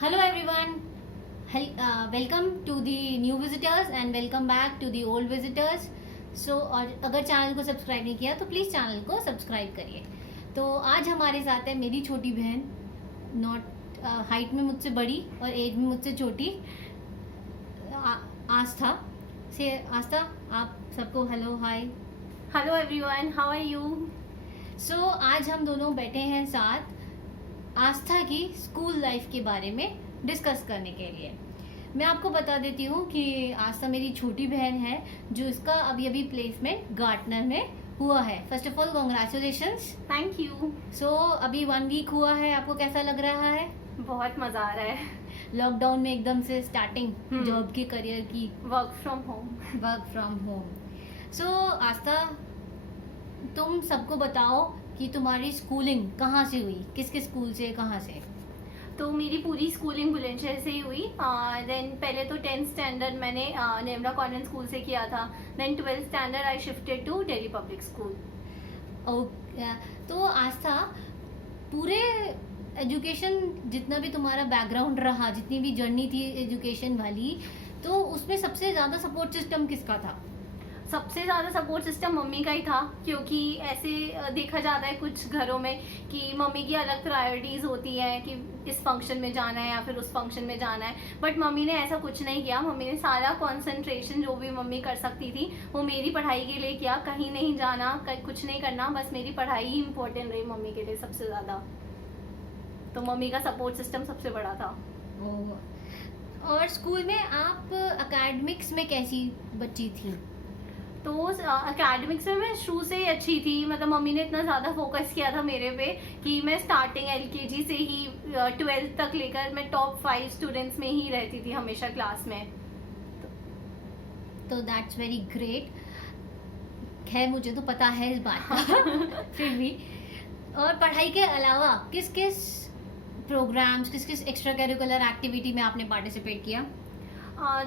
Hello everyone. Welcome to the new visitors and welcome back to the old visitors. और अगर channel को subscribe नहीं किया तो प्लीज़ चैनल को सब्सक्राइब करिए. तो आज हमारे साथ है मेरी छोटी बहन, नॉट हाइट में मुझसे बड़ी और एज में मुझसे छोटी, आस्था. आस्था, आप सबको hello hi. Hello everyone, how are you? आज हम दोनों बैठे हैं साथ आस्था की स्कूल लाइफ के बारे में डिस्कस करने के लिए. मैं आपको बता देती हूँ कि आस्था मेरी छोटी बहन है जो इसका अभी प्लेसमेंट गार्टनर में हुआ है. First of all congratulations. Thank you. अभी 1 वीक हुआ है. आपको कैसा लग रहा है? बहुत मजा आ रहा है. लॉकडाउन में एकदम से स्टार्टिंग जॉब के करियर की. Work from home. आस्था, तुम सबको बताओ कि तुम्हारी स्कूलिंग कहाँ से हुई, किस किस स्कूल से, कहाँ से? तो मेरी पूरी स्कूलिंग बुलंदशहर से ही हुई. देन पहले तो 10th स्टैंडर्ड मैंने नेमरा कॉन्वेंट स्कूल से किया था. Then 12th standard I shifted to Delhi public school. तो आस्था, पूरे एजुकेशन जितना भी तुम्हारा बैकग्राउंड रहा, जितनी भी जर्नी थी एजुकेशन वाली, तो उसमें सबसे ज़्यादा सपोर्ट सिस्टम किसका था? सबसे ज़्यादा सपोर्ट सिस्टम मम्मी का ही था, क्योंकि ऐसे देखा जाता है कुछ घरों में कि मम्मी की अलग प्रायोरिटीज़ होती है कि इस फंक्शन में जाना है या फिर उस फंक्शन में जाना है. बट मम्मी ने ऐसा कुछ नहीं किया. मम्मी ने सारा कंसंट्रेशन जो भी मम्मी कर सकती थी वो मेरी पढ़ाई के लिए किया. कहीं नहीं जाना, कुछ नहीं करना, बस मेरी पढ़ाई ही इम्पोर्टेंट रही मम्मी के लिए सबसे ज़्यादा. तो मम्मी का सपोर्ट सिस्टम सबसे बड़ा था. और स्कूल में आप एकेडमिक्स में कैसी बच्ची थी? तो एकेडमिक्स में मैं शुरू से ही अच्छी थी. मतलब मम्मी ने इतना ज़्यादा फोकस किया था मेरे पे कि मैं स्टार्टिंग LKG से ही 12th तक लेकर मैं टॉप 5 स्टूडेंट्स में ही रहती थी हमेशा क्लास में. तो दैट्स वेरी ग्रेट. खैर, मुझे तो पता है इस बात का फिर भी. और पढ़ाई के अलावा किस किस प्रोग्राम्स, किस किस एक्स्ट्रा करिकुलर एक्टिविटी में आपने पार्टिसिपेट किया?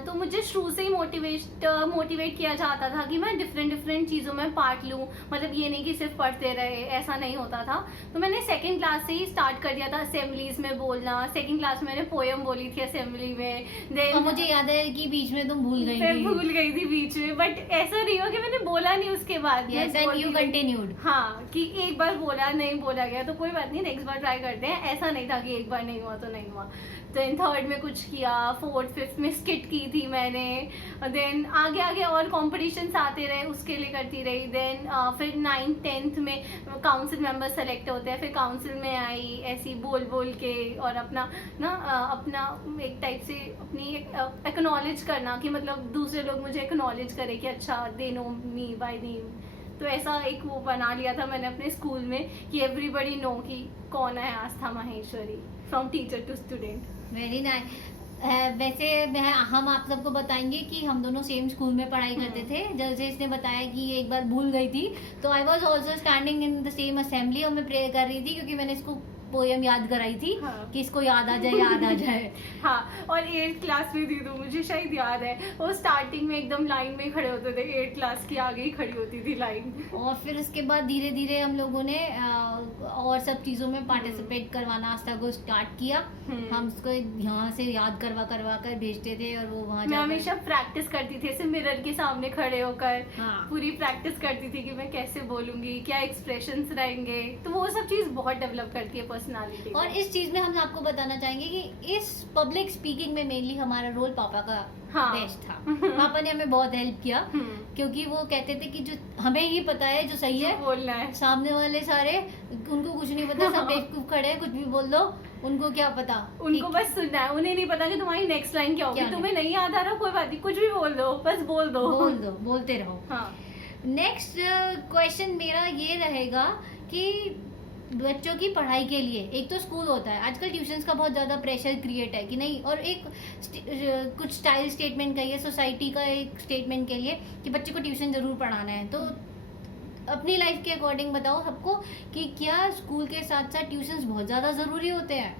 तो मुझे शुरू से ही मोटिवेट किया जाता था कि मैं डिफरेंट चीज़ों में पार्ट लूँ. मतलब ये नहीं कि सिर्फ पढ़ते रहे, ऐसा नहीं होता था. तो मैंने 2nd क्लास से ही स्टार्ट कर दिया था असेंबलीज में बोलना. 2nd क्लास में मैंने पोएम बोली थी असेंबली में. देन मुझे याद है कि बीच में तुम भूल गई थी बीच में. बट ऐसा नहीं हुआ कि मैंने बोला नहीं उसके बाद. You continued. हाँ, कि एक बार बोला, नहीं बोला गया तो कोई बात नहीं, नेक्स्ट बार ट्राई करते हैं. ऐसा नहीं था कि एक बार नहीं हुआ तो नहीं हुआ. देन 3rd में कुछ किया, 4th 5th में स्किट की थी मैंने. देन आगे और कॉम्पिटिशंस आते रहे, उसके लिए करती रही. देन फिर 9th 10th में काउंसिल मेंबर सेलेक्ट होते हैं, फिर काउंसिल में आई ऐसी बोल के. और अपना एक टाइप से अपनी एक्नॉलेज करना कि मतलब दूसरे लोग मुझे एक्नॉलेज करें कि अच्छा they know me by name. तो ऐसा एक वो बना लिया था मैंने अपने स्कूल में कि एवरीबडी नो कि कौन है Aastha Maheshwari, from teacher to student. Very nice. वैसे हम आप सबको बताएंगे कि हम दोनों सेम स्कूल में पढ़ाई करते थे. जैसे इसने बताया कि ये एक बार भूल गई थी, तो I was also standing in the same assembly और मैं प्रे कर रही थी क्योंकि मैंने इसको पोएम याद कराई थी. हाँ. कि इसको याद आ जाए. हाँ, और 8th क्लास में थी तो मुझे शायद याद है वो स्टार्टिंग में एकदम लाइन में खड़े होते थे. 8th क्लास की आगे ही खड़ी होती थी लाइन. और फिर उसके बाद धीरे धीरे हम लोगों ने और सब चीज़ों में पार्टिसिपेट करवाना आस्था को स्टार्ट किया. हम उसको यहाँ से याद करवा कर भेजते थे और वो वहाँ मैं हमेशा प्रैक्टिस करती थी, सिर्फ मिरर के सामने खड़े होकर. हाँ. पूरी प्रैक्टिस करती थी कि मैं कैसे बोलूंगी, क्या एक्सप्रेशंस रहेंगे. तो वो सब चीज़ बहुत डेवलप करती है पर्सनालिटी. और इस चीज में हम आपको बताना चाहेंगे कि इस पब्लिक स्पीकिंग में मेनली हमारा रोल पापा का बेस्ट था. पापा ने हमें बहुत हेल्प किया क्योंकि वो कहते थे कि जो हमें ही पता है जो सही है, बोलना है. सामने वाले सारे उनको कुछ नहीं पता, सब बेवकूफ खड़े हैं, कुछ भी बोल दो, उनको क्या पता. उनको बस सुनना है, उन्हें नहीं पता कि तुम्हारी नेक्स्ट लाइन क्या होगी. तुम्हें नहीं याद आ रहा, कोई बात नहीं, कुछ भी बोल दो, बस बोल दो, बोलते रहो. हाँ. नेक्स्ट क्वेश्चन मेरा ये रहेगा कि बच्चों की पढ़ाई के लिए एक तो स्कूल होता है, आजकल ट्यूशन्स का बहुत ज़्यादा प्रेशर क्रिएट है कि नहीं, और एक कुछ स्टाइल स्टेटमेंट कहिए, सोसाइटी का एक स्टेटमेंट के लिए कि बच्चे को ट्यूशन ज़रूर पढ़ाना है. तो अपनी लाइफ के अकॉर्डिंग बताओ सबको कि क्या स्कूल के साथ साथ ट्यूशन्स बहुत ज़्यादा ज़रूरी होते हैं?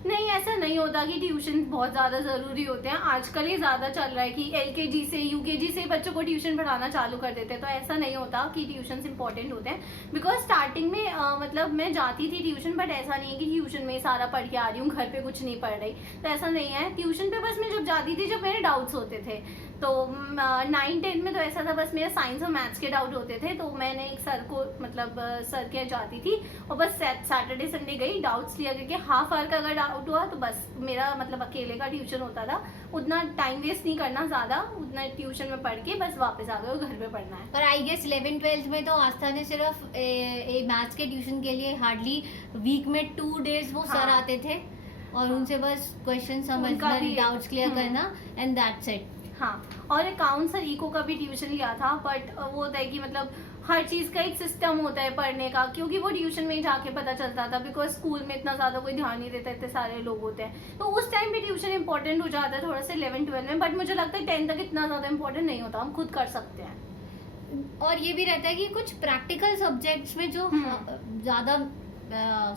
नहीं, ऐसा नहीं होता कि ट्यूशन बहुत ज़्यादा ज़रूरी होते हैं। आजकल ये ज़्यादा चल रहा है कि एलकेजी से यूकेजी से बच्चों को ट्यूशन पढ़ाना चालू कर देते हैं, तो ऐसा नहीं होता कि ट्यूशन इंपॉर्टेंट होते हैं। बिकॉज स्टार्टिंग में मतलब मैं जाती थी ट्यूशन, बट ऐसा नहीं है कि ट्यूशन में सारा पढ़ के आ रही हूँ, घर पे कुछ नहीं पढ़ रही, तो ऐसा नहीं है। ट्यूशन पे बस मैं जब जाती थी जब मेरे डाउट्स होते थे, तो 9-10 में तो ऐसा था, बस मेरे साइंस और मैथ्स के डाउट होते थे, तो मैंने एक सर को मतलब सर के जाती थी और बस सैटरडे संडे गई, डाउट्स क्लियर करके हाफ आवर का अगर डाउट हुआ तो बस मेरा मतलब अकेले का ट्यूशन होता था। उतना टाइम वेस्ट नहीं करना ज़्यादा, उतना ट्यूशन में पढ़ के बस वापस आ गए और घर पे पढ़ना है। पर आई गेस 11th-12th में तो आस्था ने सिर्फ मैथ्स के ट्यूशन के लिए हार्डली वीक में 2 डेज वो सर हाँ। आते थे और उनसे बस क्वेश्चन समझना, भी- डाउट्स क्लियर करना एंड दैट्स इट। हाँ, और अकाउंट सर इको का भी ट्यूशन लिया था, बट वो होता है कि मतलब हर चीज का एक सिस्टम होता है पढ़ने का, क्योंकि वो ट्यूशन में ही जाके पता चलता था, बिकॉज स्कूल में इतना ज्यादा कोई ध्यान नहीं देता, इतने सारे लोग होते हैं, तो उस टाइम पे ट्यूशन इंपॉर्टेंट हो जाता है थोड़ा सा 11-12 में, बट मुझे लगता है 10 तक इतना ज्यादा इंपॉर्टेंट नहीं होता, हम खुद कर सकते हैं। और ये भी रहता है कि कुछ प्रैक्टिकल सब्जेक्ट्स में जो ज्यादा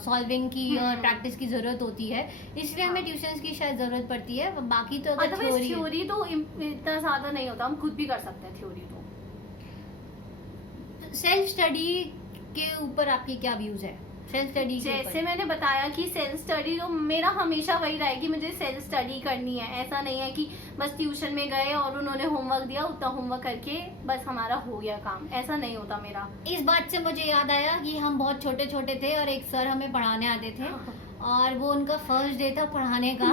सॉल्विंग की और प्रैक्टिस की जरूरत होती है, इसलिए हमें ट्यूशंस की शायद जरूरत पड़ती है। बाकी तो अगर अदरवाइज थ्योरी तो इतना ज्यादा नहीं होता, हम खुद भी कर सकते हैं थ्योरी। तो सेल्फ स्टडी के ऊपर आपके क्या व्यूज है? सेल्फ स्टडी जैसे मैंने बताया कि सेल्फ स्टडी तो मेरा हमेशा वही रहा है कि मुझे सेल्फ स्टडी करनी है। ऐसा नहीं है कि बस ट्यूशन में गए और उन्होंने होमवर्क दिया, उतना होमवर्क करके बस हमारा हो गया काम, ऐसा नहीं होता मेरा। इस बात से मुझे याद आया कि हम बहुत छोटे छोटे थे और एक सर हमें पढ़ाने आते थे और वो उनका फर्स्ट डे था पढ़ाने का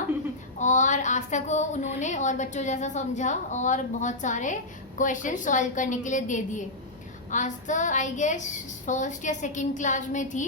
और आस्था को उन्होंने और बच्चों जैसा समझा और बहुत सारे क्वेश्चन सॉल्व करने के लिए दे दिए। आस्था आई गेस फर्स्ट या सेकंड क्लास में थी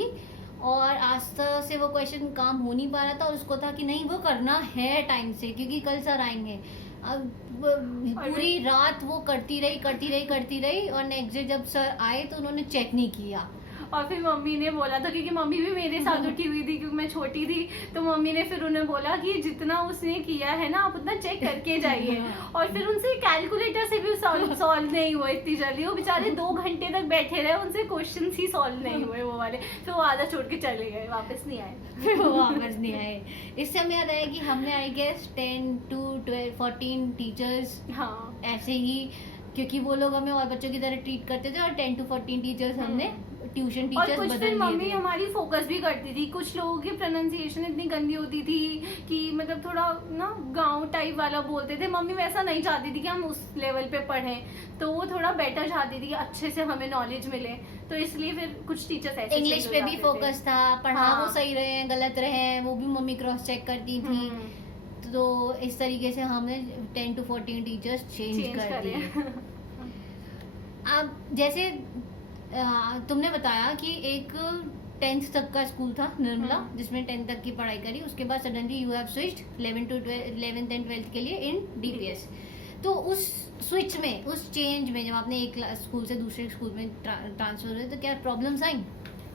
और आस्था से वो क्वेश्चन काम हो नहीं पा रहा था और उसको था कि नहीं वो करना है टाइम से, क्योंकि कल सर आएंगे। अब पूरी रात वो करती रही और नेक्स्ट डे जब सर आए तो उन्होंने चेक नहीं किया। और फिर मम्मी ने बोला था, क्योंकि मम्मी भी मेरे साथ उठी हुई थी क्योंकि मैं छोटी थी, तो मम्मी ने फिर उन्हें बोला कि जितना उसने किया है ना आप उतना चेक करके जाइए। और फिर उनसे कैलकुलेटर से भी सॉल्व नहीं हुए इतनी जल्दी, वो बेचारे 2 घंटे तक बैठे रहे, उनसे क्वेश्चन ही सॉल्व नहीं हुए वो वाले, फिर वो आधा छोड़ के चले गए, वापस नहीं आए। फिर वो वापस नहीं आए। इससे हमें याद आया कि हमने आई गेस 10 to 12 14 टीचर्स हाँ, ऐसे ही, क्योंकि वो लोग हमें और बच्चों की तरह ट्रीट करते थे और 10 to 14 टीचर्स हमने ट्यूशन और टीचर्स कुछ बदल फिर दिए मम्मी थे। हमारी फोकस भी करती थी। कुछ लोगों की प्रोनाउंसिएशन इतनी गंदी होती थी कि मतलब थोड़ा ना गांव टाइप वाला बोलते थे, मम्मी वैसा नहीं चाहती थी कि हम उस लेवल पे पढ़ें, तो वो थोड़ा बेटर चाहती थी कि अच्छे से हमें नॉलेज मिले, तो इसलिए फिर कुछ टीचर्स ऐसे इंग्लिश पे भी फोकस था, पढ़ा हाँ। वो सही रहे हैं गलत रहे हैं वो भी मम्मी क्रॉस चेक करती थी। तो इस तरीके से हमने 10 to 14 टीचर्स चेंज कर दिए। अब जैसे तुमने बताया कि एक 10th तक का स्कूल था निर्मला, जिसमें 10th तक की पढ़ाई करी, उसके बाद suddenly you have switched 11th and 12th के लिए इन डीपीएस। तो उस स्विच में, उस चेंज में, जब आपने एक स्कूल से दूसरे स्कूल में ट्रांसफर हुए तो क्या प्रॉब्लम्स आई?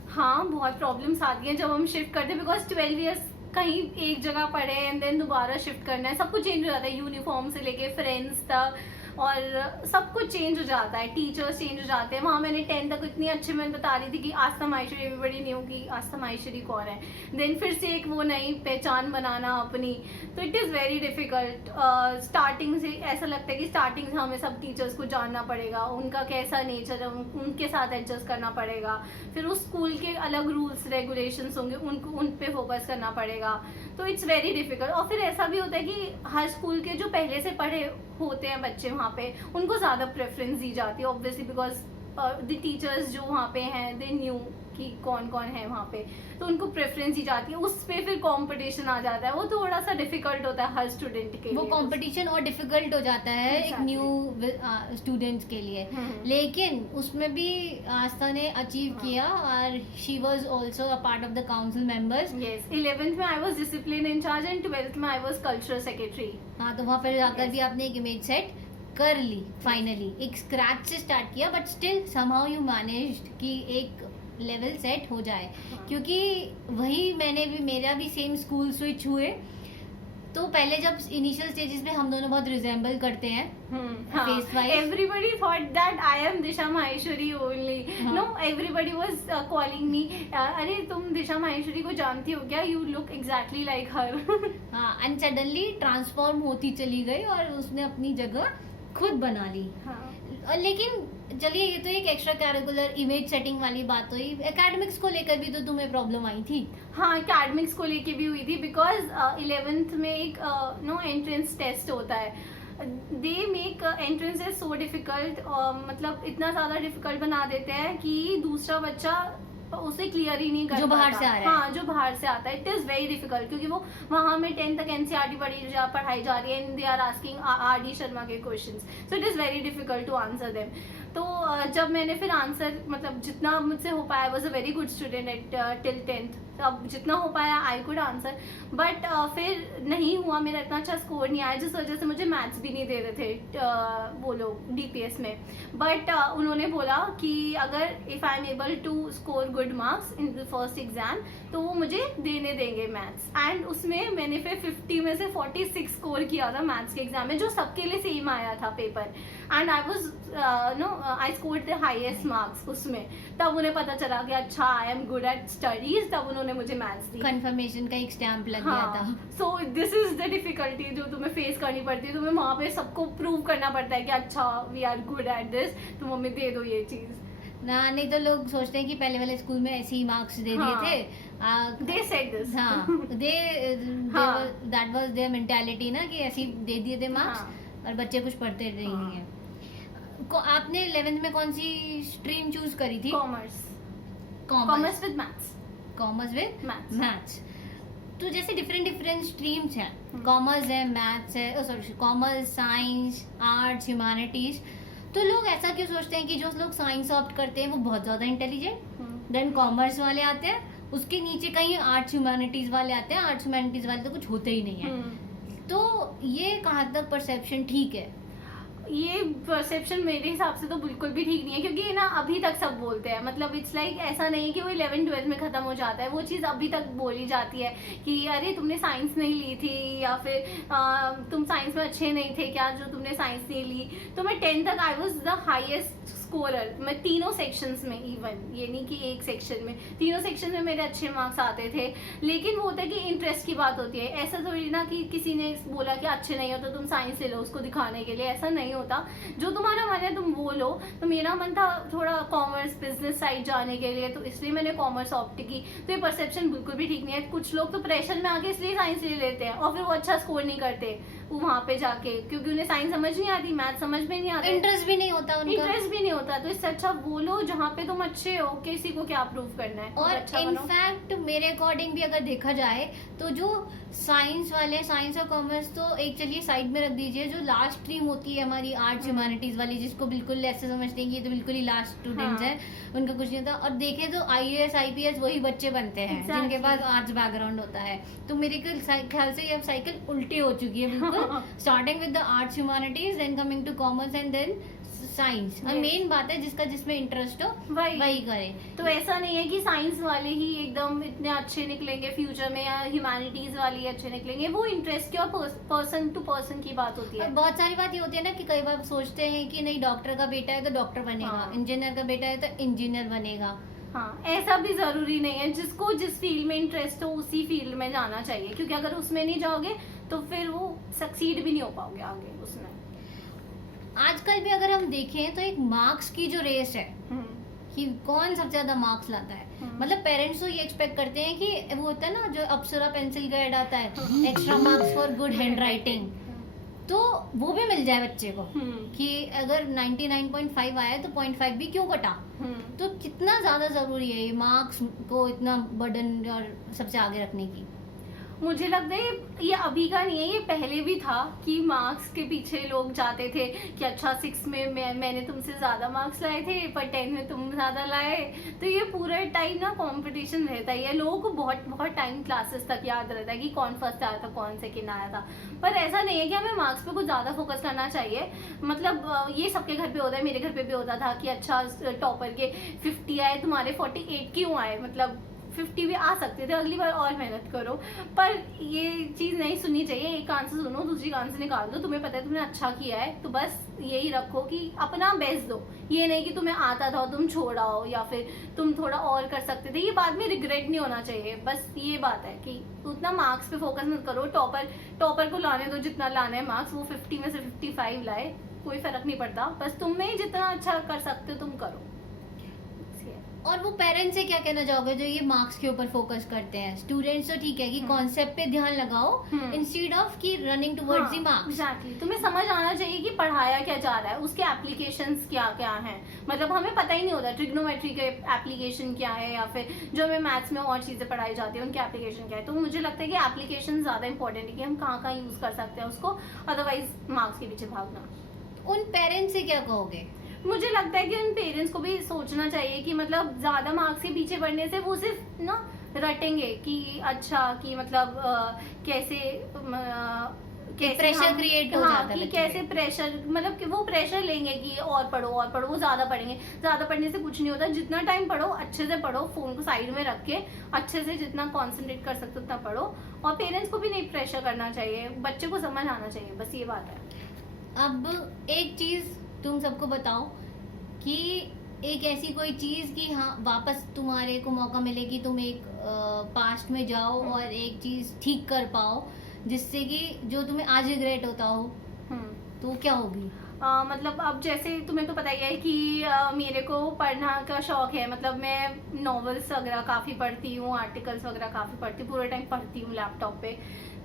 हाँ, बहुत प्रॉब्लम्स आती हैं जब हम शिफ्ट करते हैं, बिकॉज 12 ईयर्स कहीं एक जगह पढ़े एंड देन दोबारा शिफ्ट करना है, सब कुछ चेंज हो जाता है, यूनिफॉर्म से लेके फ्रेंड्स तक और सब कुछ चेंज हो जाता है, टीचर्स चेंज हो जाते हैं। वहाँ मैंने 10 तक इतनी अच्छे में बता रही थी कि आस्था माहेश्वरी, एवरीबडी न्यू कि आस्था माहेश्वरी कौन है, देन फिर से एक वो नई पहचान बनाना अपनी, तो it is very difficult. Starting से ऐसा लगता है कि स्टार्टिंग से हमें सब टीचर्स को जानना पड़ेगा, उनका कैसा नेचर है, उनके साथ एडजस्ट करना पड़ेगा, फिर उस स्कूल के अलग रूल्स रेगुलेशंस होंगे, उन पे फोकस करना पड़ेगा, तो इट्स वेरी डिफिकल्ट। और फिर ऐसा भी होता है कि हर स्कूल के जो पहले से पढ़े होते हैं बच्चे वहाँ पे, उनको ज़्यादा प्रेफरेंस दी जाती है ऑब्वियसली, बिकॉज द टीचर्स जो वहाँ पे हैं दे न्यू कि कौन कौन है वहाँ पे, तो उनको प्रेफरेंस दी जाती है, उस पे फिर कंपटीशन आ जाता है, वो थोड़ा सा डिफिकल्ट होता है हर स्टूडेंट के वो लिए। कंपटीशन और डिफिकल्ट हो जाता है एक न्यू स्टूडेंट्स के लिए, लेकिन उसमें भी आस्था ने अचीव किया और she was also a part of the council members. Yes, 11th में I was discipline in charge and 12th में आई वाज कल्चरल सेक्रेटरी। हाँ, तो वहाँ पर जाकर भी आपने एक इमेज सेट कर ली फाइनली, एक स्क्रैच से स्टार्ट किया, but still somehow you managed कि एक लेवल सेट हो जाए। क्योंकि वही मेरा भी सेम स्कूल स्विच हुए, तो पहले जब इनिशियल स्टेजेस में हम दोनों बहुत रिजेंबल करते हैं face wise. Everybody thought that I am Disha Maheshwari only. हाँ. No, everybody was calling me. अरे तुम दिशा माहेश्वरी को जानती हो क्या? You look exactly like her. हाँ, एंड सडनली ट्रांसफॉर्म होती चली गई और उसने अपनी जगह खुद बना ली। हाँ. और लेकिन चलिए, ये तो एक एक्स्ट्रा कैरिकुलर इमेज सेटिंग वाली बात हुई। एकेडमिक्स को लेकर भी तो तुम्हें प्रॉब्लम आई थी। हाँ, एकेडमिक्स को लेके भी हुई थी बिकॉज 11th में एक नो एंट्रेंस टेस्ट होता है। They make entrance is so difficult, मतलब इतना ज़्यादा डिफिकल्ट बना देते हैं कि दूसरा बच्चा उसे क्लियर ही नहीं कर जो बाहर पाता। से आ रहा है। हाँ, जो बाहर से आता है, इट इज़ वेरी डिफिकल्ट क्योंकि वो वहाँ में 10th तक एनसीईआरटी पढ़ाई जा रही है and they are asking R D. Sharma के questions, so it is very difficult to answer them. तो जब मैंने फिर आंसर, मतलब जितना मुझसे हो पाया, was a very good student at till 10th, अब जितना हो पाया आई कुड आंसर, बट फिर नहीं हुआ, मेरा इतना अच्छा स्कोर नहीं आया जिस वजह से मुझे मैथ्स भी नहीं दे रहे थे वो लोग डीपीएस में। बट उन्होंने बोला कि अगर if I am able to score good marks in the first exam तो वो मुझे देने देंगे मैथ्स, एंड उसमें मैंने फिर 50 में से 46 स्कोर किया था मैथ्स के एग्जाम में, जो सबके लिए सेम आया था paper, and I was I scored the highest marks उसमें। तब उन्हें पता चला कि अच्छा I am good at studies, तब उन्होंने मुझे मैथ्स दी। कंफर्मेशन का एक स्टैंप लग गया था। So this is the difficulty जो तुम्हें फेस करनी पड़ती है। तुम्हें वहाँ पे सबको प्रूव करना पड़ता है कि अच्छा we are good at this, तुम हमें दे दो ये चीज ना। नहीं तो लोग सोचते हैं कि पहले वाले स्कूल में ऐसे ही मार्क्स दे दिए थे। They said this. हाँ, दैट वाज देयर मेंटालिटी ना, कि ऐसे ही दे दिए थे मार्क्स और बच्चे कुछ पढ़ते नहीं है। आपने 11th में कौन सी स्ट्रीम चूज करी थी? Commerce. Commerce with maths. Commerce with maths. Maths. तो जैसे डिफरेंट स्ट्रीम्स हैं, कॉमर्स है, मैथ्स है, sorry commerce, science, arts, humanities, तो लोग ऐसा क्यों सोचते हैं कि जो लोग साइंस ऑप्ट करते हैं वो बहुत ज़्यादा इंटेलिजेंट, देन कॉमर्स वाले आते हैं, उसके नीचे कहीं आर्ट्स ह्यूमैनिटीज वाले आते हैं, आर्ट्स ह्यूमैनिटीज वाले तो कुछ होते ही नहीं है। तो ये कहाँ तक परसेप्शन ठीक है? ये परसेप्शन मेरे हिसाब से तो बिल्कुल भी ठीक नहीं है, क्योंकि ना अभी तक सब बोलते हैं, मतलब इट्स लाइक ऐसा नहीं है कि वो 11th-12th में खत्म हो जाता है, वो चीज़ अभी तक बोली जाती है कि अरे तुमने साइंस नहीं ली थी, या फिर तुम साइंस में अच्छे नहीं थे क्या जो तुमने साइंस नहीं ली। तो मैं 10th तक I was the highest scorer, मैं तीनों सेक्शंस में, इवन ये नहीं कि एक सेक्शन में, तीनों सेक्शन में मेरे अच्छे मार्क्स आते थे। लेकिन वो होता है कि इंटरेस्ट की बात होती है, ऐसा थोड़ी ना कि किसी ने बोला कि अच्छे नहीं हो तो तुम साइंस ले लो उसको दिखाने के लिए, ऐसा नहीं होता। जो तुम्हारा मन है तुम वो लो। तो मेरा मन था थोड़ा कॉमर्स बिजनेस साइड जाने के लिए, तो इसलिए मैंने कॉमर्स ऑप्ट की। तो ये परसेप्शन बिल्कुल भी ठीक नहीं है। कुछ लोग तो प्रेशर में आके इसलिए साइंस ले लेते हैं और फिर वो अच्छा स्कोर नहीं करते वहाँ पे जाके, क्योंकि उन्हें साइंस समझ नहीं आती, मैथ समझ में नहीं आता, इंटरेस्ट भी नहीं होता उनका। इंटरेस्ट भी नहीं होता। तो इससे अच्छा बोलो जहाँ पे तुम अच्छे हो, किसी को क्या प्रूव करना है। और अच्छा इनफैक्ट मेरे अकॉर्डिंग भी अगर देखा जाए तो जो साइंस वाले, साइंस और कॉमर्स तो एक चलिए साइड में रख दीजिए, जो लास्ट स्ट्रीम होती है हमारी आर्ट्स ह्यूमैनिटीज वाली, जिसको बिल्कुल ऐसे समझते हैं कि ये तो बिल्कुल ही लास्ट स्टूडेंट्स हैं, उनका कुछ नहीं होता। और देखें तो IAS IPS वही बच्चे बनते हैं जिनके पास आर्ट्स बैकग्राउंड होता है। तो मेरे ख्याल से ये साइकिल उल्टी हो चुकी है बिल्कुल, starting with the arts humanities, then coming to commerce and then science. और मेन बात है जिसका जिसमें इंटरेस्ट हो वही करे। तो ऐसा नहीं है कि साइंस वाले ही एकदम इतने अच्छे निकलेंगे फ्यूचर में, या ह्यूमैनिटीज वाले ही अच्छे निकलेंगे। वो इंटरेस्ट की और पर्सन टू पर्सन की बात होती है। और बहुत सारी बात ये होती है ना कि कई बार सोचते हैं कि नहीं डॉक्टर का बेटा है तो डॉक्टर बनेगा, इंजीनियर का बेटा है तो इंजीनियर बनेगा। हाँ, ऐसा भी जरूरी नहीं है। जिसको जिस फील्ड में इंटरेस्ट हो उसी फील्ड में जाना चाहिए, क्योंकि अगर उसमें नहीं जाओगे तो फिर वो सक्सीड भी नहीं हो पाओगे आगे उसमें। आजकल भी अगर हम देखें तो एक मार्क्स की जो रेस है कि कौन सबसे ज्यादा मार्क्स लाता है, मतलब पेरेंट्स तो ये एक्सपेक्ट करते हैं कि वो होता है ना जो अप्सरा पेंसिल गाइड आता है, extra marks for good hand writing, तो वो भी मिल जाए बच्चे को कि अगर 99.5 आया तो 0.5 भी क्यों कटा। तो कितना ज्यादा जरूरी है ये मार्क्स को इतना बर्डन और सबसे आगे रखने की? मुझे लगता है ये अभी का नहीं है, ये पहले भी था कि मार्क्स के पीछे लोग जाते थे कि अच्छा 6 में मैंने तुमसे ज़्यादा मार्क्स लाए थे पर 10 में तुम ज़्यादा लाए। तो ये पूरा टाइम ना कंपटीशन रहता है, लोगों को बहुत बहुत टाइम क्लासेस तक याद रहता है कि कौन फर्स्ट आया था कौन सेकेंड आया था। पर ऐसा नहीं है कि हमें मार्क्स पे कुछ ज़्यादा फोकस करना चाहिए। मतलब ये सबके घर पे होता है, मेरे घर पे भी होता था कि अच्छा टॉपर के 50 आए, तुम्हारे 48 क्यों आए, मतलब 50 भी आ सकते थे, अगली बार और मेहनत करो। पर ये चीज़ नहीं सुननी चाहिए, एक कान से सुनो दूसरी कान से निकाल दो। तुम्हें पता है तुमने अच्छा किया है तो बस यही रखो कि अपना बेस्ट दो। ये नहीं कि तुम्हें आता था तुम छोड़ाओ या फिर तुम थोड़ा और कर सकते थे, ये बाद में रिग्रेट नहीं होना चाहिए। बस ये बात है कि उतना मार्क्स पे फोकस मत करो। टॉपर को लाने दो जितना लाना है मार्क्स, वो 50 में से 55 लाए, कोई फर्क नहीं पड़ता। बस तुम में जितना अच्छा कर सकते हो तुम करो। और वो पेरेंट्स से क्या कहना चाहोगे जो ये मार्क्स के ऊपर फोकस करते हैं? स्टूडेंट्स तो ठीक है कि कॉन्सेप्ट पे ध्यान लगाओ इंस्टेड ऑफ की running towards the marks. Exactly, तुम्हें समझ आना चाहिए कि पढ़ाया क्या जा रहा है, उसके एप्लीकेशंस क्या क्या हैं। मतलब हमें पता ही नहीं होता ट्रिग्नोमेट्री के एप्लीकेशन क्या है, या फिर जो हमें मैथ्स में और चीजें पढ़ाई जाती है उनके एप्लीकेशन क्या है। तो मुझे लगता है कि एप्लीकेशन ज्यादा इंपॉर्टेंट है कि हम कहाँ कहाँ यूज कर सकते हैं उसको, अदरवाइज मार्क्स के पीछे भागना। उन पेरेंट्स से क्या कहोगे? मुझे लगता है कि उन पेरेंट्स को भी सोचना चाहिए कि मतलब ज्यादा मार्क्स के पीछे बढ़ने से वो सिर्फ ना रटेंगे कि अच्छा कि मतलब कैसे प्रेशर क्रिएट हो जाता है कि कैसे प्रेशर, मतलब कि वो प्रेशर लेंगे कि और पढ़ो, वो ज्यादा पढ़ेंगे। ज्यादा पढ़ने से कुछ नहीं होता, जितना टाइम पढ़ो अच्छे से पढ़ो, फोन को साइड में रख के अच्छे से जितना कंसंट्रेट कर सकते हो उतना पढ़ो। और पेरेंट्स को भी नहीं प्रेशर करना चाहिए, बच्चे को समझ आना चाहिए, बस ये बात है। अब एक चीज तुम सबको बताओ कि एक ऐसी कोई चीज कि हाँ वापस तुम्हारे को मौका मिले कि तुम एक पास्ट में जाओ और एक चीज ठीक कर पाओ जिससे कि जो तुम्हें आज रिग्रेट होता हो, तो क्या होगी? मतलब अब जैसे तुम्हें तो पता ही है कि मेरे को पढ़ना का शौक है। मतलब मैं नॉवेल्स वगैरह काफ़ी पढ़ती हूँ, आर्टिकल्स वगैरह काफ़ी पढ़ती हूँ, पूरे टाइम पढ़ती हूँ लैपटॉप पे।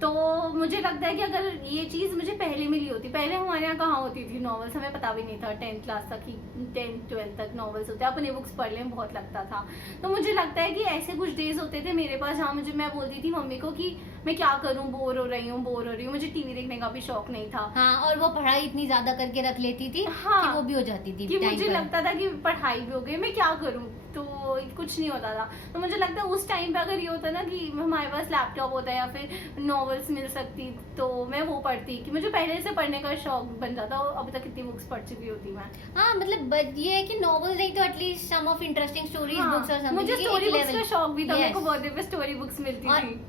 तो मुझे लगता है कि अगर ये चीज़ मुझे पहले मिली होती, पहले हमारे यहाँ कहाँ होती थी नॉवेल्स, हमें पता भी नहीं था 10th क्लास तक ही, 10th 12th तक नॉवेल्स होते, अपने बुक्स पढ़ लें बहुत लगता था। तो मुझे लगता है कि ऐसे कुछ डेज होते थे मेरे पास जहाँ मैं बोलती थी मम्मी को कि मैं क्या करूँ, बोर हो रही हूँ, मुझे टीवी देखने का भी शौक नहीं था। हाँ, और वो पढ़ाई इतनी ज्यादा करके रख लेती थी हाँ, कि वो भी हो जाती थी कि मुझे लगता था कि पढ़ाई भी हो गई, मैं क्या करूँ, तो कुछ नहीं होता था। तो मुझे लगता है उस टाइम पे अगर ये होता ना कि हमारे पास लैपटॉप होता या फिर नॉवेल्स मिल सकती तो मैं वो पढ़ती, कि मुझे पहले से पढ़ने का शौक बन जाता और अभी तक कितनी बुक्स पढ़ चुकी होती मैं। हाँ, मतलब ये है कि नॉवेल नहीं तो at least some of interesting stories books और समथिंग। मुझे स्टोरी बुक्स का शौक भी था, मेरे को बर्थडे पे स्टोरी बुक्स मिलती थी।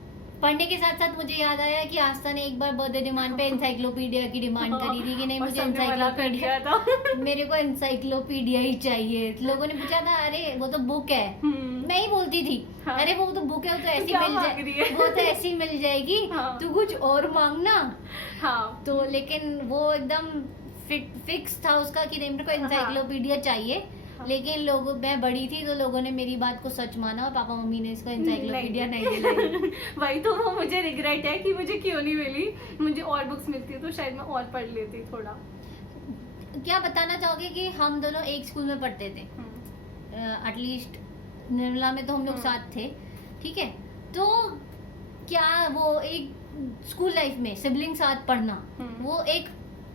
पढ़ने के साथ साथ मुझे याद आया कि आस्था ने एक बार बर्थडे डिमांड पे एनसाइक्लोपीडिया की डिमांड करी थी कि नहीं मुझे एनसाइक्लोपीडिया था मेरे को एनसाइक्लोपीडिया ही चाहिए। लोगों ने पूछा था अरे वो तो बुक है, मैं ही बोलती थी हाँ। अरे वो तो बुक है, वो तो ऐसी मिल जाएगी, वो तो ऐसी मिल जाएगी, तू कुछ और मांगना। हाँ, तो लेकिन वो एकदम फिक्स था उसका कि नहीं मेरे को एनसाइक्लोपीडिया चाहिए। लेकिन मैं बड़ी थी तो लोगों ने मेरी बात को सच माना और पापा मम्मी ने इसको एनसाइक्लोपीडिया नहीं दिलाई। वही तो वो मुझे रिग्रेट है कि मुझे क्यों नहीं मिली, मुझे और बुक्स मिलती तो शायद मैं और पढ़ लेती थोड़ा। क्या बताना चाहोगे कि हम दोनों एक स्कूल में पढ़ते थे, एटलीस्ट निर्मला में तो हम लोग साथ थे, ठीक है? तो क्या वो एक स्कूल लाइफ में सिबलिंग साथ पढ़ना वो एक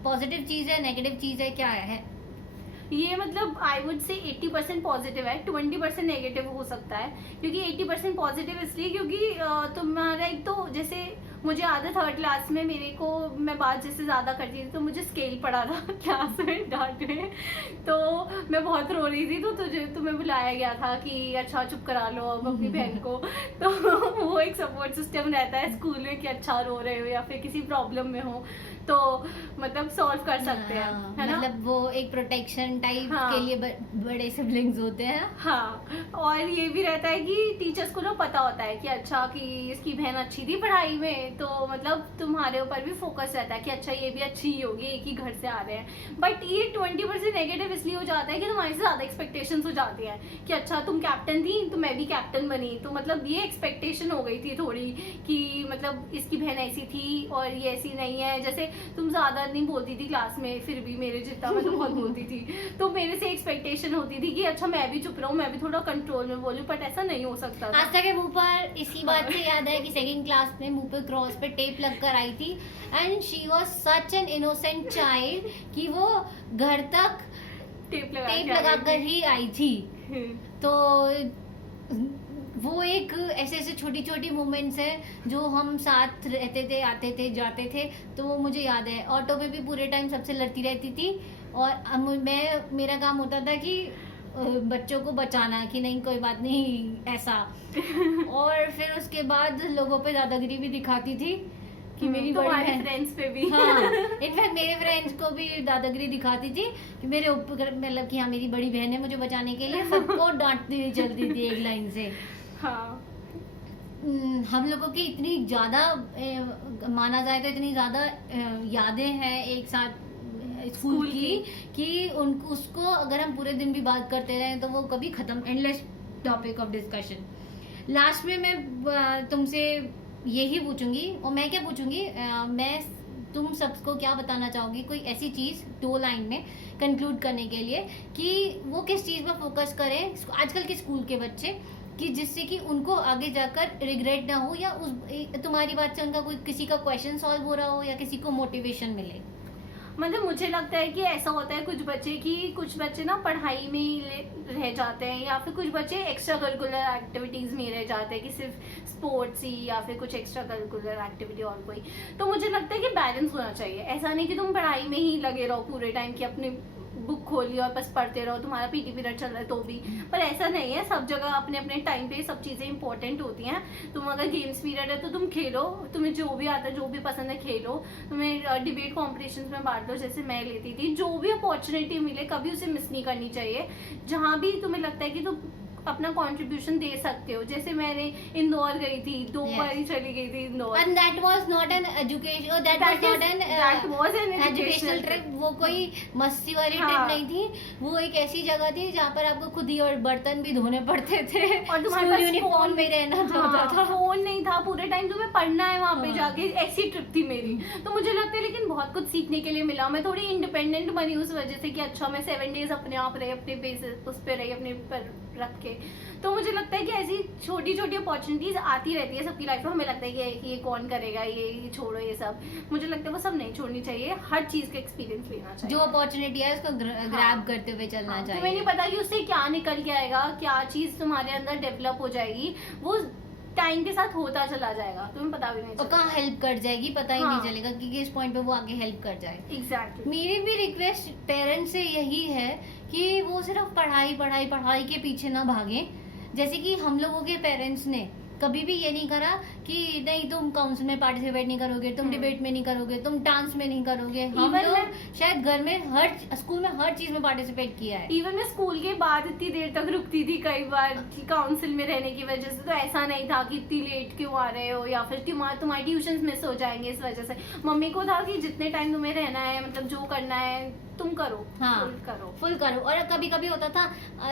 पॉजिटिव चीज है, नेगेटिव चीज है, क्या है? ये मतलब आई वुड से 80% पॉजिटिव है, 20% नेगेटिव हो सकता है। क्योंकि 80% पॉजिटिव इसलिए क्योंकि तुम्हारा एक तो जैसे मुझे आदत 3rd क्लास में मेरे को मैं बात जैसे ज़्यादा करती थी तो मुझे स्केल पड़ा था क्लास में डांट में, तो मैं बहुत रो रही थी। तो तुम्हें बुलाया गया था कि अच्छा चुप करा लो अब अपनी बहन को। तो वो एक सपोर्ट सिस्टम रहता है स्कूल में कि अच्छा रो रहे हो या फिर किसी प्रॉब्लम में हो तो मतलब सॉल्व कर सकते हैं, है ना? मतलब वो एक प्रोटेक्शन टाइप के लिए बड़े सिबलिंग्स होते हैं। हाँ, और ये भी रहता है कि टीचर्स को ना पता होता है कि अच्छा कि इसकी बहन अच्छी थी पढ़ाई में, तो मतलब तुम्हारे ऊपर भी फोकस रहता है कि अच्छा ये भी अच्छी ही होगी, एक ही घर से आ रहे हैं। बट ये 20% नेगेटिव इसलिए हो जाता है कि तुम्हारे से ज्यादा एक्सपेक्टेशंस हो जाती हैं कि अच्छा तुम कैप्टन थी तो मैं भी कैप्टन बनी, तो मतलब ये एक्सपेक्टेशन हो गई थी थोड़ी कि मतलब इसकी बहन ऐसी थी और ये ऐसी नहीं है। जैसे तुम ज्यादा नहीं बोलती थी क्लास में, फिर भी मेरे जितना मैं तो बहुत बोलती थी, तो मेरे से एक्सपेक्टेशन होती थी कि अच्छा मैं भी चुप रहूं, मैं भी थोड़ा कंट्रोल में बोलूं, बट ऐसा नहीं हो सकता था। आस्था के मुंह पर इसी बात से याद है कि 2nd क्लास में मुंह पे क्रॉस पे टेप लगकर आई थी and she was such an innocent child कि वो घर तक टेप लगा कर ही आई थी। तो वो एक ऐसे छोटी छोटी मोमेंट्स हैं जो हम साथ रहते थे, आते थे, जाते थे, तो वो मुझे याद है। ऑटो पे भी पूरे टाइम सबसे लड़ती रहती थी और मेरा काम होता था कि बच्चों को बचाना कि नहीं कोई बात नहीं ऐसा। और फिर उसके बाद लोगों पे दादागिरी भी दिखाती थी कि मेरी बड़ी तुम्हारे बहन, फ्रेंड्स पे भी। हाँ इनफैक्ट मेरे फ्रेंड्स को भी दादागिरी दिखाती थी कि मेरे ऊपर मतलब कि हाँ मेरी बड़ी बहन है मुझे बचाने के लिए, सबको डांटती चलती थी एक लाइन से। हाँ हम लोगों की इतनी ज़्यादा माना जाए तो इतनी ज़्यादा यादें हैं एक साथ स्कूल की कि उनको उसको अगर हम पूरे दिन भी बात करते रहें तो वो कभी ख़त्म, endless topic of discussion. Last में मैं तुमसे यही पूछूंगी, और मैं क्या पूछूंगी, मैं तुम सबको क्या बताना चाहोगी, कोई ऐसी चीज़ 2 लाइन में कंक्लूड करने के लिए कि वो किस चीज़ पर फोकस करें आजकल के स्कूल के बच्चे, कि जिससे कि उनको आगे जाकर रिग्रेट ना हो, या उस तुम्हारी बात से उनका कोई किसी का क्वेश्चन सॉल्व हो रहा हो या किसी को मोटिवेशन मिले। मतलब मुझे लगता है कि ऐसा होता है कुछ बच्चे ना पढ़ाई में ही रह जाते हैं, या फिर कुछ बच्चे एक्स्ट्रा करिकुलर एक्टिविटीज में रह जाते हैं कि सिर्फ स्पोर्ट्स ही या फिर कुछ एक्स्ट्रा करिकुलर एक्टिविटी और कोई। तो मुझे लगता है कि बैलेंस होना चाहिए। ऐसा नहीं कि तुम पढ़ाई में ही लगे रहो पूरे टाइम कि अपनी बुक खोली और बस पढ़ते रहो, तुम्हारा पीटी पीरियड चल रहा है तो भी, पर ऐसा नहीं है। सब जगह अपने अपने टाइम पे सब चीजें इंपॉर्टेंट होती हैं। तुम अगर गेम्स पीरियड है तो तुम खेलो, तुम्हें जो भी आता है जो भी पसंद है खेलो, तुम्हें डिबेट कॉम्पिटिशन में बांट दो जैसे मैं लेती थी। जो भी अपॉर्चुनिटी मिले कभी उसे मिस नहीं करनी चाहिए। जहाँ भी तुम्हें लगता है कि तुम अपना कंट्रीब्यूशन दे सकते हो, जैसे मैंने इंदौर गई थी 2 बार ही चली गई थी Indore, And that was not an education, that was an educational trip. वो कोई मस्ती वाली ट्रिप हाँ। नहीं थी, वो एक ऐसी जगह थी जहाँ पर आपको खुद ही और बर्तन भी धोने पड़ते थे और तुम्हारे स्कूल पास यूनिफॉर्म में रहना होता था। फोन नहीं था, पूरे टाइम तुम्हें पढ़ना है वहाँ पे हाँ। जाके, ऐसी ट्रिप थी मेरी। तो मुझे लगता है लेकिन बहुत कुछ सीखने के लिए मिला। मैं थोड़ी इंडिपेंडेंट बनी उस वजह से कि अच्छा मैं 7 डेज अपने आप रही, अपने बेसिस उस पे रही, अपने पर रख के। तो मुझे लगता है कि ऐसी छोटी छोटी अपॉर्चुनिटीज आती रहती है सबकी लाइफ में। हमें लगता है कि ये कौन करेगा, ये छोड़ो ये सब। मुझे लगता है वो सब नहीं छोड़नी चाहिए, हर चीज का एक्सपीरियंस लेना चाहिए। जो अपॉर्चुनिटी है उसको ग्रैब करते हुए चलना हाँ, चाहिए। तुम्हें नहीं पता कि उससे क्या निकल के आएगा, क्या चीज तुम्हारे अंदर डेवलप हो जाएगी, वो टाइम के साथ होता चला जाएगा, तुम्हें पता भी नहीं और चलेगा। कहाँ हेल्प कर जाएगी पता ही हाँ। नहीं चलेगा कि किस पॉइंट पे वो आगे हेल्प कर जाए। एग्जैक्टली। मेरी भी रिक्वेस्ट पेरेंट्स से यही है कि वो सिर्फ पढ़ाई पढ़ाई पढ़ाई के पीछे ना भागें। जैसे कि हम लोगों के पेरेंट्स ने कभी भी ये नहीं करा कि नहीं तुम काउंसिल में पार्टिसिपेट नहीं करोगे, तुम डिबेट में नहीं करोगे, तुम डांस में नहीं करोगे। हम Even लोग शायद घर में स्कूल में हर चीज में पार्टिसिपेट किया है। इवन मैं स्कूल के बाद इतनी देर तक रुकती थी कई बार कि काउंसिल में रहने की वजह से। तो ऐसा नहीं था कि इतनी लेट क्यों आ रहे हो या फिर तुम्हारे ट्यूशन मिस हो जाएंगे इस वजह से। मम्मी को था कि जितने टाइम तुम्हें रहना है, मतलब जो करना है तुम करो, हाँ फुल करो। और कभी कभी होता था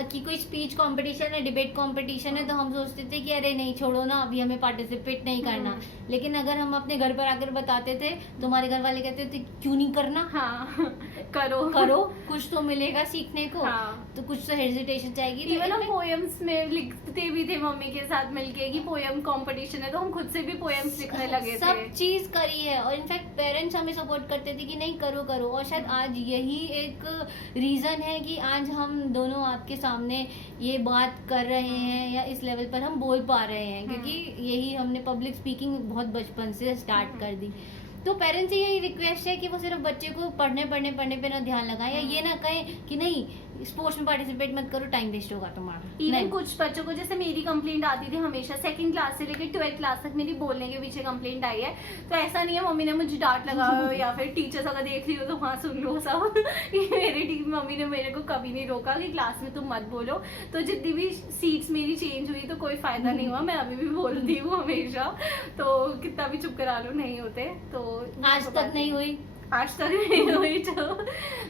कि कोई स्पीच कंपटीशन है, डिबेट कंपटीशन है, तो हम सोचते थे कि अरे नहीं छोड़ो ना, अभी हमें पार्टिसिपेट नहीं करना। लेकिन अगर हम अपने घर पर आकर बताते थे तो हमारे घर वाले कहते थे क्यों नहीं करना, हाँ करो करो कुछ तो मिलेगा सीखने को। हाँ। तो कुछ तो हेजिटेशन जाएगी। तो इवन हम पोएम्स में लिखते भी थे मम्मी के साथ मिलके कि पोएम कंपटीशन है, तो हम खुद से भी पोएम्स लिखने लगे सब थे। चीज करी है। और इनफैक्ट पेरेंट्स हमें सपोर्ट करते थे कि नहीं करो करो। और शायद आज यही एक रीजन है कि आज हम दोनों आपके सामने ये बात कर रहे हैं या इस लेवल पर हम बोल पा रहे हैं, क्योंकि यही हमने पब्लिक स्पीकिंग बहुत बचपन से स्टार्ट कर दी। तो पेरेंट्स से यही रिक्वेस्ट है कि वो सिर्फ बच्चे को पढ़ने पे ना ध्यान लगाएं, या ये ना कहें कि नहीं स्पोर्ट्स में पार्टिसिपेट मत करो, टाइम वेस्ट होगा तुम्हारा। इवन कुछ बच्चों को, जैसे मेरी कंप्लेंट आती थी हमेशा 2nd क्लास से लेकर 12th क्लास तक मेरी बोलने के पीछे कंप्लेंट आई है। तो ऐसा नहीं है मम्मी ने मुझे डांट लगाया हो या फिर टीचर्स अगर देख रही हो तो वहाँ सुन लो सब मेरी मम्मी ने मेरे को कभी नहीं रोका कि क्लास में तुम मत बोलो। तो जितनी भी सीट्स मेरी चेंज हुई तो कोई फायदा नहीं हुआ, मैं अभी भी बोलती हूँ हमेशा। तो कितना भी चुप करा लो नहीं होते। तो आज तक नहीं हुई, आज तक नहीं हुई।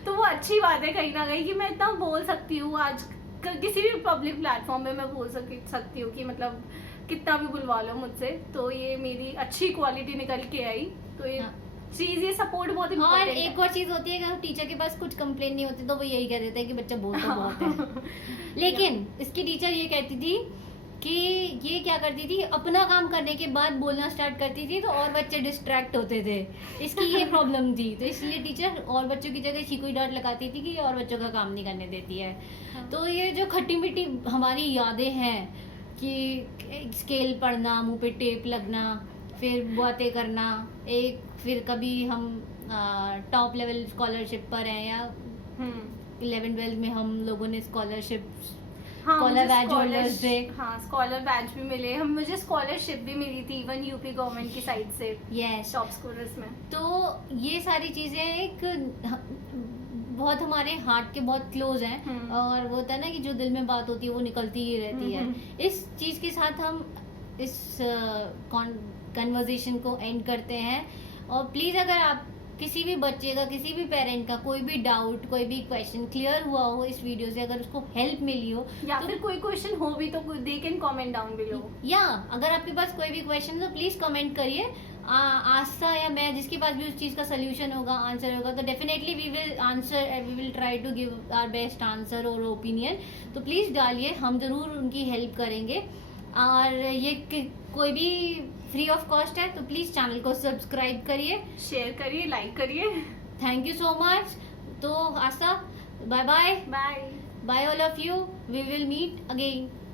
तो वो अच्छी बात है कहीं ना कहीं कि मैं इतना बोल सकती हूँ। आज किसी भी पब्लिक प्लेटफॉर्म पे मैं बोल सकती हूँ कि मतलब कितना भी बुलवा लो मुझसे। तो ये मेरी अच्छी क्वालिटी निकल के आई। तो ये चीज, ये सपोर्ट बहुत और इम्पोर्टेंट है। एक और चीज होती है कि अगर टीचर के पास कुछ कंप्लेन नहीं होती तो वो यही कह देते हैं कि बच्चा बोल तो बहुत है। लेकिन इसकी टीचर ये कहती थी कि ये क्या करती थी, अपना काम करने के बाद बोलना स्टार्ट करती थी तो और बच्चे डिस्ट्रैक्ट होते थे। इसकी ये प्रॉब्लम थी। तो इसलिए टीचर और बच्चों की जगह इसी को ही डांट लगाती थी कि ये और बच्चों का काम नहीं करने देती है। तो ये जो खट्टी मीठी हमारी यादें हैं कि स्केल पढ़ना, मुंह पे टेप लगना, फिर बातें करना, फिर कभी हम टॉप लेवल स्कॉलरशिप पर हैं या 11th-12th में हम लोगों ने स्कॉलरशिप हाँ, स्कॉलर मुझे बैच होल्डर्स scholarship- डे, हाँ, स्कॉलर बैच भी मिले हम, मुझे स्कॉलरशिप भी मिली थी इवन यूपी गवर्नमेंट की साइड से यस। टॉप स्कूलर्स में। तो ये सारी चीजें एक बहुत हमारे हार्ट के बहुत क्लोज हैं, और वो होता है ना कि जो दिल में बात होती है वो निकलती ही रहती है। इस चीज के साथ हम इस कन्वर्सेशन को एंड करते हैं। और प्लीज अगर आप किसी भी बच्चे का, किसी भी पेरेंट का कोई भी डाउट, कोई भी क्वेश्चन क्लियर हुआ हो इस वीडियो से, अगर उसको हेल्प मिली हो, या तो फिर कोई क्वेश्चन हो भी तो they can comment down below. या अगर आपके पास कोई भी क्वेश्चन तो प्लीज कमेंट करिए। आस्था या मैं, जिसके पास भी उस चीज का सोल्यूशन होगा, आंसर होगा, तो definitely we will answer and we will try to give our best answer और ओपिनियन। तो प्लीज डालिए, हम जरूर उनकी हेल्प करेंगे। और ये कोई भी फ्री ऑफ कॉस्ट है, तो प्लीज चैनल को सब्सक्राइब करिए, शेयर करिए, लाइक करिए। Thank you so much. तो Aastha, bye bye bye. Bye all of you, we will meet again.